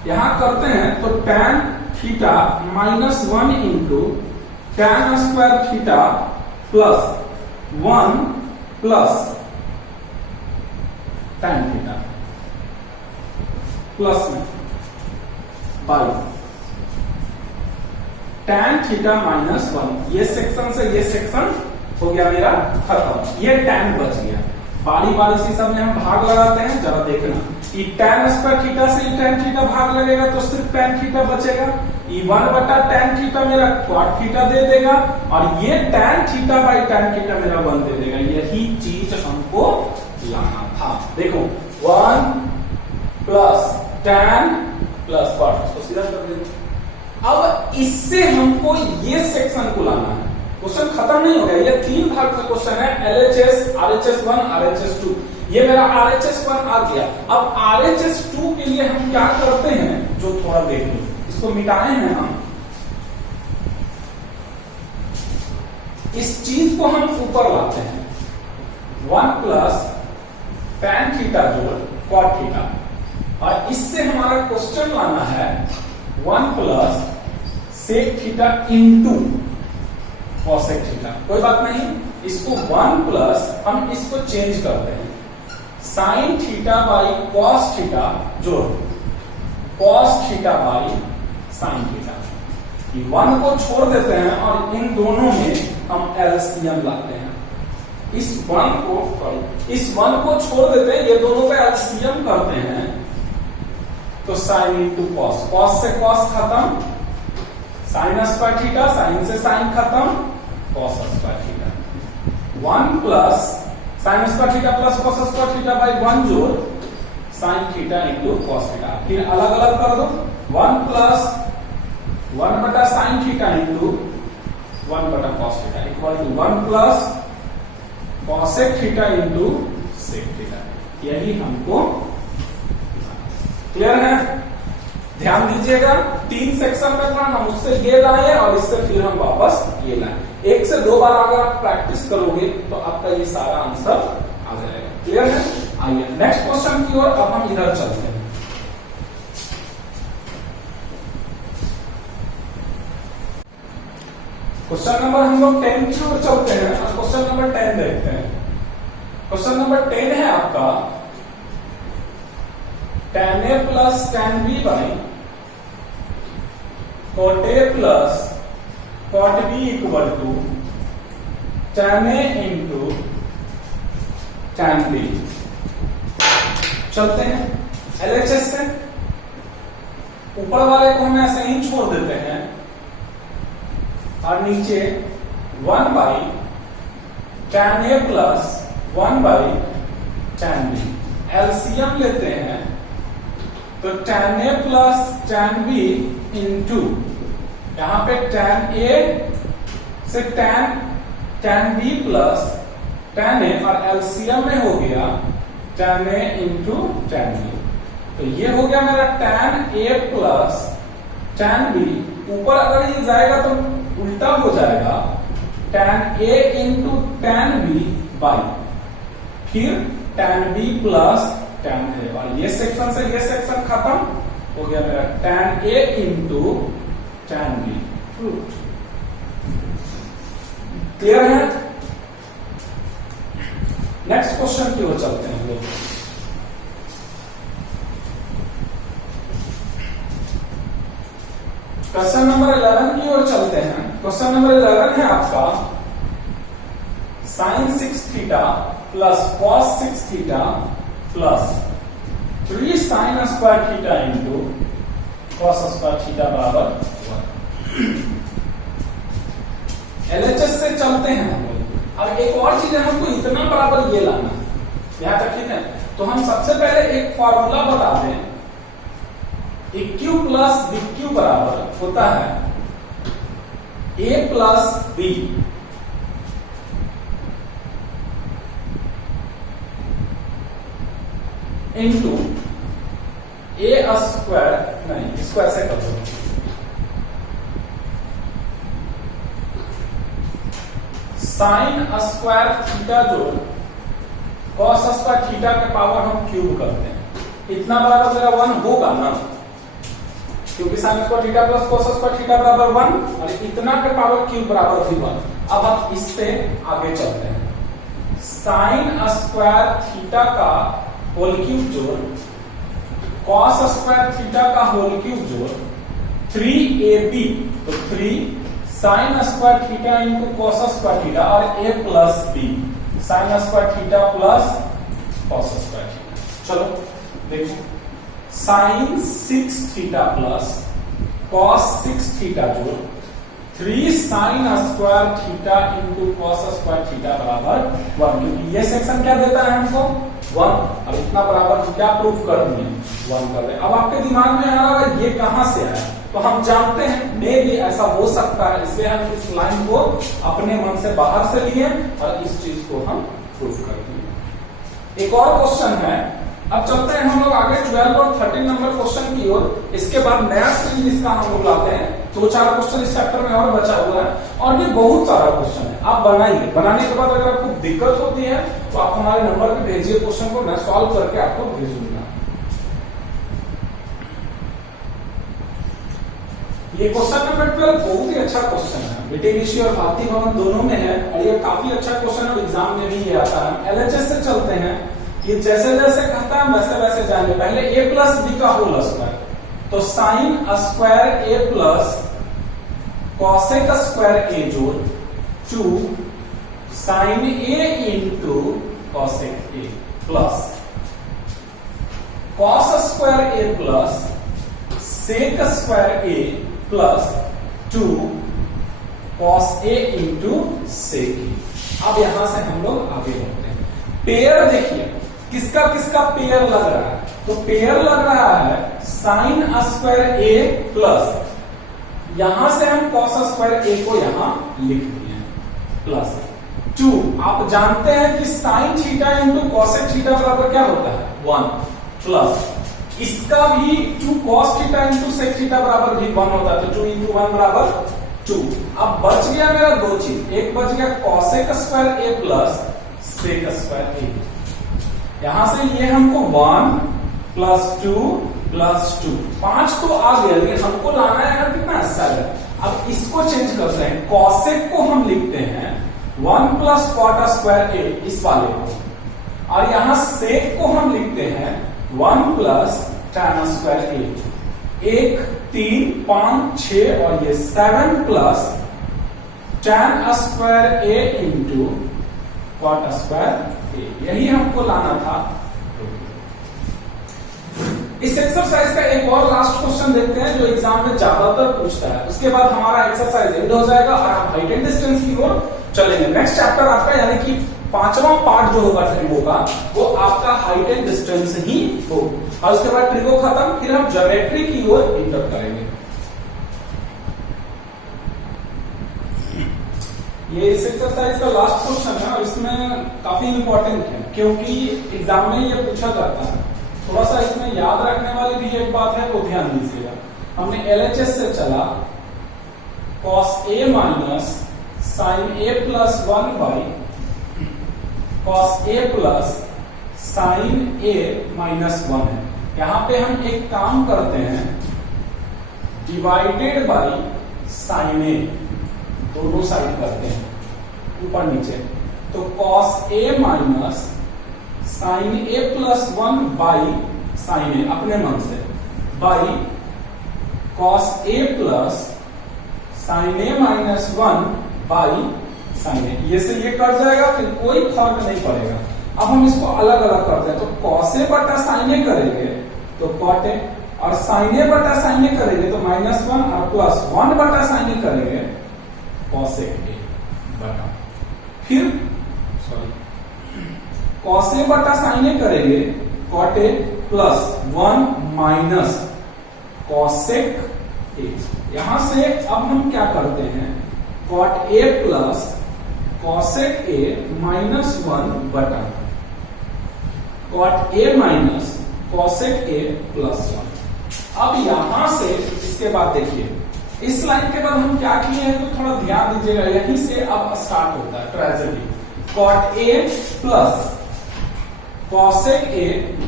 यहां करते हैं तो tan theta -1 into tan square theta plus 1 plus tan theta plus में बाई tan थीटा -1। ये सेक्शन से ये सेक्शन हो गया मेरा खत्म, ये tan बच गया। बारी बारी से सब में हम भाग लगाते हैं, जरा देखना। ई tan स्क्वायर थीटा से ई tan थीटा भाग लगेगा तो सिर्फ tan थीटा बचेगा। ई 1 बटा tan थीटा मेरा cot थीटा दे देगा और ये tan theta by tan theta मेरा 1 दे देगा। यही चीज हमको लाना था। देखो 1 प्लस tan प्लस cot, इसको सीधा कर देते। अब इससे हमको ये सेक्शन को लाना है। क्वेश्चन खत्म नहीं हो गया, ये 3 भाग में क्वेश्चन है, LHS, RHS1, RHS2। ये मेरा RHS1 आ गया। अब RHS2 के लिए हम क्या करते हैं, जो थोड़ा देख लो, इसको मिटाए हैं हम, इस चीज को हम ऊपर लाते हैं। 1 प्लस tan थीटा जोड़ cot थीटा, और इससे हमारा क्वेश्चन लाना है 1 plus sec theta into cosec theta. कोई बात नहीं, इसको 1 प्लस हम इसको चेंज करते हैं, sin theta by cos theta जोड़ cos theta by sin theta. 1 को छोड़ देते हैं और इन दोनों में हम एलसीएम लाते हैं। इस 1 को छोड़ देते हैं, ये दोनों का एलसीएम करते हैं तो sin इंटू cos, cos से cos खत्म, sin स्क्वायर थीटा, sin से sin खत्म, cos square theta. 1 plus sin square theta plus cos square theta by 1 जोड़ sin theta into cos theta. फिर अलग अलग कर दो, 1 प्लस 1 बटा sin थीटा इंटू 1 बटा cos theta equal to 1 plus cosec theta into sec theta. यही हमको क्लियर है। ध्यान दीजिएगा, 3 सेक्शन में था, हम उससे ये लाए और इससे फिर हम वापस ये लाए। 1 से 2 बार अगर आप प्रैक्टिस करोगे तो आपका ये सारा आंसर आ जाएगा। क्लियर है। आइए नेक्स्ट क्वेश्चन की ओर अब हम इधर चलते हैं। क्वेश्चन नंबर हम लोग 10 की ओर चलते हैं और क्वेश्चन नंबर 10 देखते हैं। क्वेश्चन नंबर 10 है आपका tan A plus tan B by cot A plus cot B equal to tan A into tan B। चलते हैं LHS से, ऊपर वाले को हम ऐसे ही छोड़ देते हैं और नीचे 1 by tan A plus 1 by tan B। LCM लेते हैं तो tan A plus tan B into यहां पे tan A से tan B plus tan A और एलसीएम में हो गया tan A into tan B। तो ये हो गया मेरा tan A plus tan B। ऊपर अगर ये जाएगा तो उल्टा हो जाएगा, tan A into tan B by फिर tan B plus tan A, और ये सेक्शन से ये सेक्शन खत्म हो गया मेरा tan A into tan B। Clear है। नेक्स्ट क्वेश्चन की ओर चलते हैं हम लोग। क्वेश्चन नंबर 11 की ओर चलते हैं। क्वेश्चन नंबर 11 है आपका sin 6 theta plus cos 6 theta plus 3 sin square theta into cos square theta बराबर 1। LHS से चलते हैं हम लोग। अब एक और चीज है, हमको इतना बराबर ये लाना है, यहां तक ठीक है। तो हम सबसे पहले एक फॉर्मूला बता दें, EQ प्लस BQ बराबर होता है A plus B into A square, नहीं स्क्वायर से कर दो, साइन स्क्वायर थीटा जोड़ cos स्क्वायर थीटा के पावर हम क्यूब करते हैं। इतना बराबर मेरा 1 होगा ना, क्योंकि sign square theta plus cos square theta बराबर 1 और इतना का पावर क्यूब बराबर भी 1। अब हम इससे आगे चलते हैं। साइन स्क्वायर थीटा का होल क्यूब जोड़ कॉस स्क्वायर थीटा का होल क्यूब जोड़ 3ab, तो 3 sine square theta into cos square theta और a plus b sine square theta plus cos square theta. चलो देखो, sine 6 theta plus cos 6 theta जोड़ 3 sine square theta into cos square theta बराबर 1, क्योंकि ये section क्या देता है हमको 1 और इतना बराबर क्या प्रूफ कर दिए 1 कर दे। अब आपके दिमाग में आ रहा है ये कहां से आया, तो हम जानते हैं मे भी ऐसा हो सकता है, इसलिए हम इस लाइन को अपने मन से बाहर से लिए और इस चीज को हम प्रूफ कर दिए। एक और क्वेश्चन है, अब चलते हैं हम लोग आगे 12 और 13 नंबर क्वेश्चन की ओर। इसके बाद नया सीरीज इसका हम लोग लाते हैं, 2-4 क्वेश्चन इस चैप्टर में और बचा हुआ है और भी बहुत सारा क्वेश्चन है। आप बनाइए, बनाने के बाद अगर आपको दिक्कत होती है तो आप हमारे नंबर पे भेजिए क्वेश्चन को, मैं सॉल्व करके आपको भेजूंगा। ये क्वेश्चन नंबर 12 बहुत ही अच्छा क्वेश्चन है, बीटीबीसी और भारतीय भवन दोनों में है और ये काफी अच्छा क्वेश्चन है, एग्जाम में भी ये आता है। एलएचएस से चलते हैं, ये जैसे जैसे कहता है वैसे वैसे जाएंगे। पहले a प्लस बी का होल स्क्वायर, तो sine square a plus cosec square a जोड़ 2 sine a into cosec a plus cos square a plus sec square a plus 2 cos a into sec a। अब यहां से हम लोग आगे बढ़ते हैं। पेयर देखिए किसका किसका पेयर लग रहा है, तो पेयर लग रहा है साइन स्क्वायर a प्लस, यहां से हम कॉस स्क्वायर a को यहां लिख दिए प्लस 2। आप जानते हैं कि sine theta into cosec theta बराबर क्या होता है 1, प्लस इसका भी 2 cos theta into sec theta बराबर भी 1 होता है, तो 2 इंटू 1 बराबर 2। अब बच गया मेरा दो चीज, एक बच गया cosec square a plus sec square a। यहां से ये हमको 1 प्लस 2 प्लस 2 5 तो आ गया, लेकिन हमको लाना है कितना 7। अब इसको चेंज करते हैं, कॉसेक को हम लिखते हैं 1 प्लस कॉट स्क्वायर a इस वाले को, और यहां सेक को हम लिखते हैं 1 प्लस टैन स्क्वायर a। 1 3 5 6 और ये 7 plus tan square a into cot square a। यही हमको लाना था। इस एक्सरसाइज का एक और लास्ट क्वेश्चन देखते हैं जो एग्जाम में ज्यादातर पूछता है, उसके बाद हमारा एक्सरसाइज एंड हो जाएगा और हम हाइट एंड डिस्टेंस की ओर चलेंगे। नेक्स्ट चैप्टर आपका यानी कि 5वां पार्ट जो होगा ट्रिगो का, वो आपका हाइट एंड डिस्टेंस ही होगा और उसके बाद ट्रिगो खत्म, फिर हम ज्योमेट्री की ओर इंटर करेंगे। ये इस एक्सरसाइज का लास्ट क्वेश्चन है और इसमें काफी इंपॉर्टेंट है क्योंकि एग्जाम में ये पूछा जाता है। थोड़ा सा इसमें याद रखने वाली भी एक बात है, वो ध्यान दीजिएगा। हमने एलएचएस से चला cos a minus sine a plus 1 by cos a plus sine a minus 1 है। यहां पे हम एक काम करते हैं, डिवाइडेड बाई साइन a दोनों साइड करते हैं ऊपर नीचे, तो cos a minus sine a plus 1 by sine a अपने मन से by cos a plus sine a minus 1 by sine a। ये से ये कट जाएगा, फिर कोई फर्क नहीं पड़ेगा। अब हम इसको अलग अलग करते हैं, तो कॉस a बटा साइन a करेंगे तो कॉट a, और साइन a बटा साइन a करेंगे तो -1 और प्लस 1 बटा साइन a करेंगे कॉसेक a बटा, फिर कॉस a बटा साइन a करेंगे cot a plus 1 minus cosec a। यहां से अब हम क्या करते हैं, cot a plus cosec a minus 1 बटा cot a minus cosec a plus 1। अब यहां से इसके बाद देखिए, इस लाइन के बाद हम क्या किए हैं तो थोड़ा ध्यान दीजिएगा, यहीं से अब स्टार्ट होता है tragedy. Cot a plus cosec a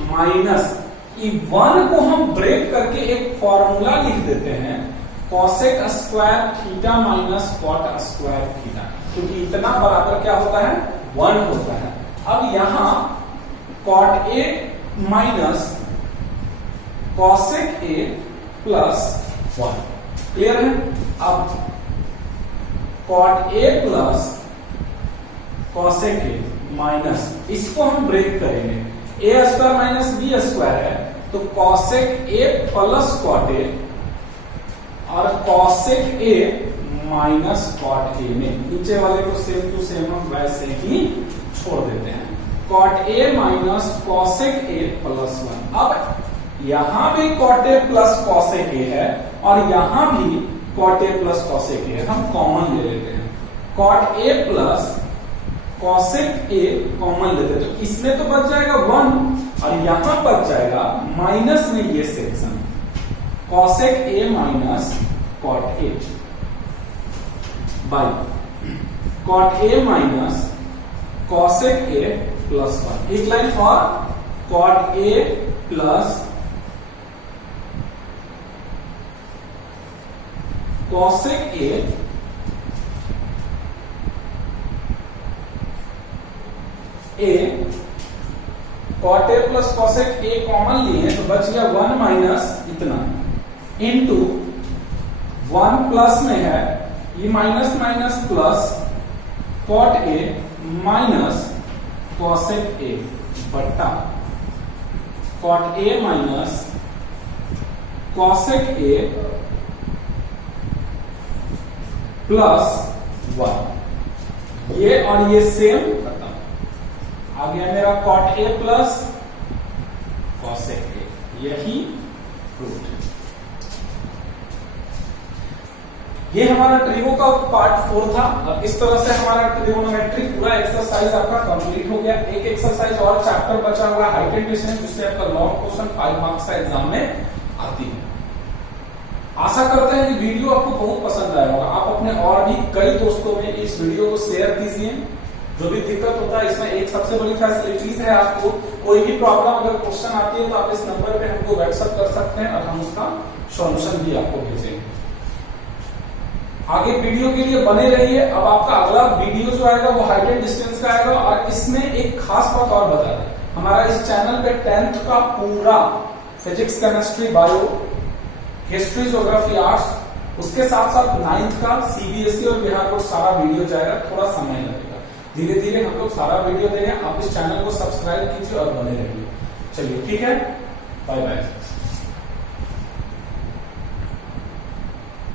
minus one को हम ब्रेक करके एक फॉर्मूला लिख देते हैं, cosec square theta minus cot square theta, क्योंकि इतना बराबर क्या होता है, 1 होता है। अब यहां cot a minus cosec a plus 1, clear है। अब cot a plus cosec a minus, इसको हम ब्रेक करेंगे, a square minus b square है, तो cosec a plus cot a और cosec a minus cot a में नीचे वाले को सेम टू सेम हम वैसे ही छोड़ देते हैं, cot a minus cosec a plus 1। अब यहां भी cot a plus cosec a है और यहां भी cot a plus cosec a है, हम कॉमन ले लेते हैं, cot a plus cosec a common लेते हैं, तो इसमें तो बच जाएगा 1 और यहां बच जाएगा माइनस में ये section, cosec a minus cot a by cot a minus cosec a plus 1। एक लाइन और, cot a plus cosec a cot a plus cosec a common लिए तो बच गया 1 माइनस इतना इंटू 1 प्लस में है ये minus minus plus cot a minus cosec a बट्टा cot a minus cosec a plus 1, ये और ये सेम खत्म, आ गया मेरा cot a plus cosec a, यही रूट। ये हमारा ट्रिगो का पार्ट 4 था। अब इस तरह से हमारा ट्रिगोनोमेट्री पूरा एक्सरसाइज आपका कंप्लीट हो गया। एक एक्सरसाइज और चैप्टर बचा हुआ है, हाइट एंड डिस्टेंस, जिससे आपका लॉन्ग क्वेश्चन 5 मार्क्स का एग्जाम में आती है। आशा करते हैं कि वीडियो आपको बहुत पसंद आया होगा। आप अपने और भी कई दोस्तों में इस वीडियो को शेयर कीजिए। जो भी दिक्कत होता है, इसमें एक सबसे बड़ी फैसिलिटीज है, आपको कोई भी प्रॉब्लम अगर क्वेश्चन आती है तो आप इस नंबर पे हमको व्हाट्सएप कर सकते हैं और हम उसका सॉल्यूशन भी आपको भेजेंगे। आगे वीडियो के लिए बने रहिए। अब आपका अगला वीडियो जो आएगा वो हाइट एंड डिस्टेंस का आएगा, और इसमें एक खास बात और बता दें, हमारा इस चैनल पे 10th का पूरा physics, chemistry, bio, history, geography, arts, उसके साथ साथ 9th का सीबीएसई और बिहार बोर्ड सारा वीडियो जाएगा। थोड़ा समय लगेगा, धीरे धीरे हम लोग सारा वीडियो दे रहे हैं। आप इस चैनल को सब्सक्राइब कीजिए और बने रहिए। चलिए ठीक है, बाय बाय।